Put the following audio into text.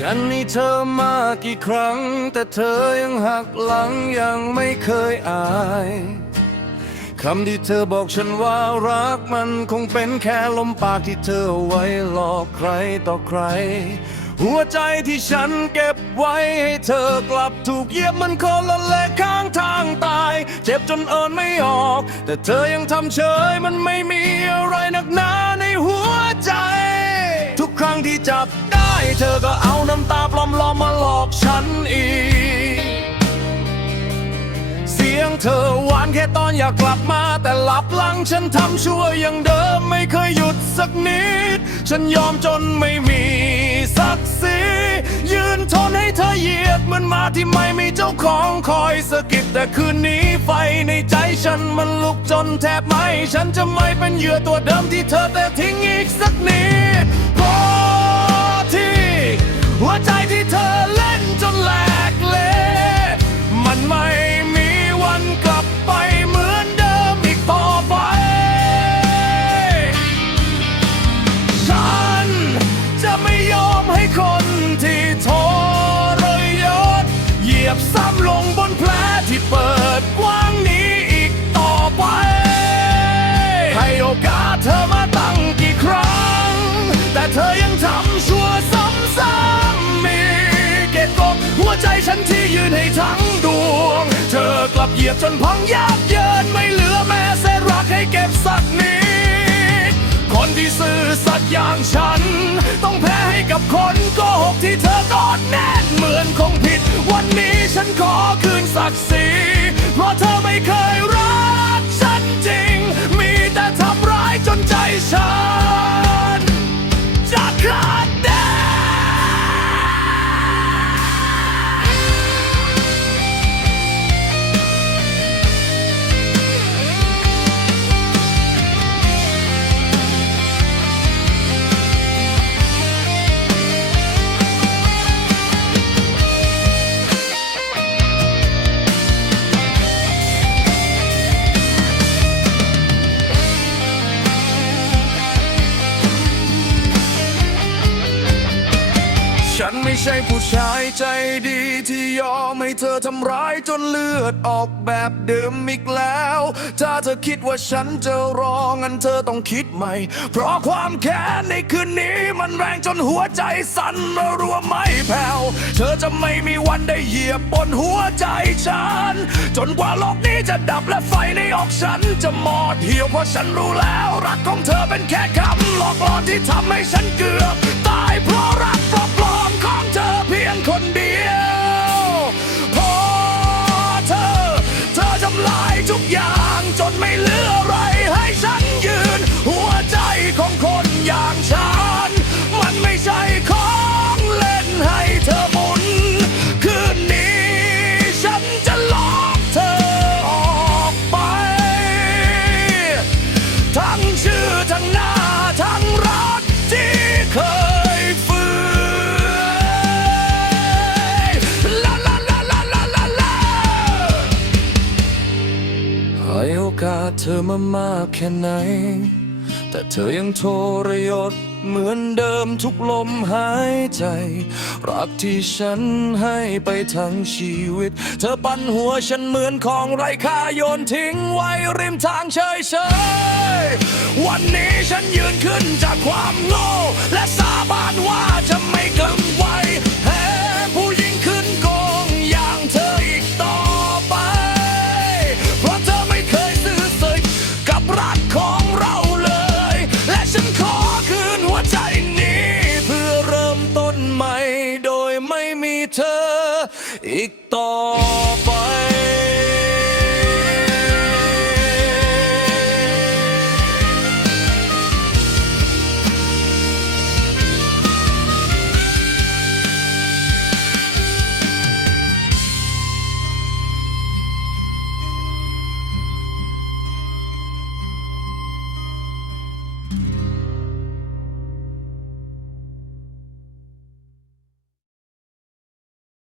ฉันให้เธอมากี่ครั้ง แต่เธอยังหักหลังยังไม่เคยอายคำที่เธอบอกฉันว่ารักมันคงเป็นแค่ลมปากที่เธอไว้หลอกใครต่อใคร หัวใจที่ฉันเก็บไว้ให้เธอกลับถูกเยียบมันคนละเละข้างทางตาย เจ็บจนเอินไม่ออก แต่เธอยังทำเฉยมันไม่มีอะไรหนักหนาในหัวใจ ทุกครั้งที่จับได้ เธอก็เอาน้ำตาปลอมๆมาหลอกฉันอีก เสียงเธอหวานแค่ตอนอยากกลับมา แต่หลับหลังฉันทำชั่วอย่างเดิมไม่เคยหยุดสักนิด ฉันยอมจนไม่มีสักสียืนทนให้เธอเหยียดเหมันมาที่ไม่มีเจ้าของคอยสะกิดแต่คืนนี้ไฟในใจฉันมันลุกจนแทบไหมฉันจะไม่เป็นเหยื่อตัวเดิมที่เธอแต่ทิ้งอีกสักนิดพอ หั บเหยียบจนพังยับเยินไม่เหลือแม้เศษรักให้เก็บสักนิด คนที่ซื่อสัตย์อย่างฉัน ต้องแพ้ให้กับคนโกหกที่เธอกอดแน่นเหมือนคงผิด วันนี้ฉันขอคืนศักดิ์ศรีเพราะเธอไม่เคยรักฉันจริง มีแต่ทำร้ายจนใจฉัน ไม่ใช่ผู้ชายใจดีที่ยอมให้เธอทำร้ายจนเลือดออกแบบเดิมอีกแล้ว ถ้าเธอคิดว่าฉันจะรองั้นเธอต้องคิดใหม่ เพราะความแค้นในคืนนี้มันแรงจนหัวใจสั่นระรัวไม่แผ่ว เธอจะไม่มีวันได้เหยียบบนหัวใจฉัน จนกว่าโลกนี้จะดับและไฟในอกฉันจะหมดเหี่ยวเพราะฉันรู้แล้ว รักของเธอเป็นแค่คำหลอกล่อที่ทำให้ฉันเกือบตายเพราะ อกาสเธอมามากแค่ไหน แต่เธอยังทรยศเหมือนเดิมทุกลมหายใจ รักที่ฉันให้ไปทั้งชีวิต เธอปั่นหัวฉันเหมือนของไร้ค่าโยนทิ้งไว้ริมทางเฉยเฉยๆวันนี้ฉันยืนขึ้นจากความโง่และสาบาน ต่อไป「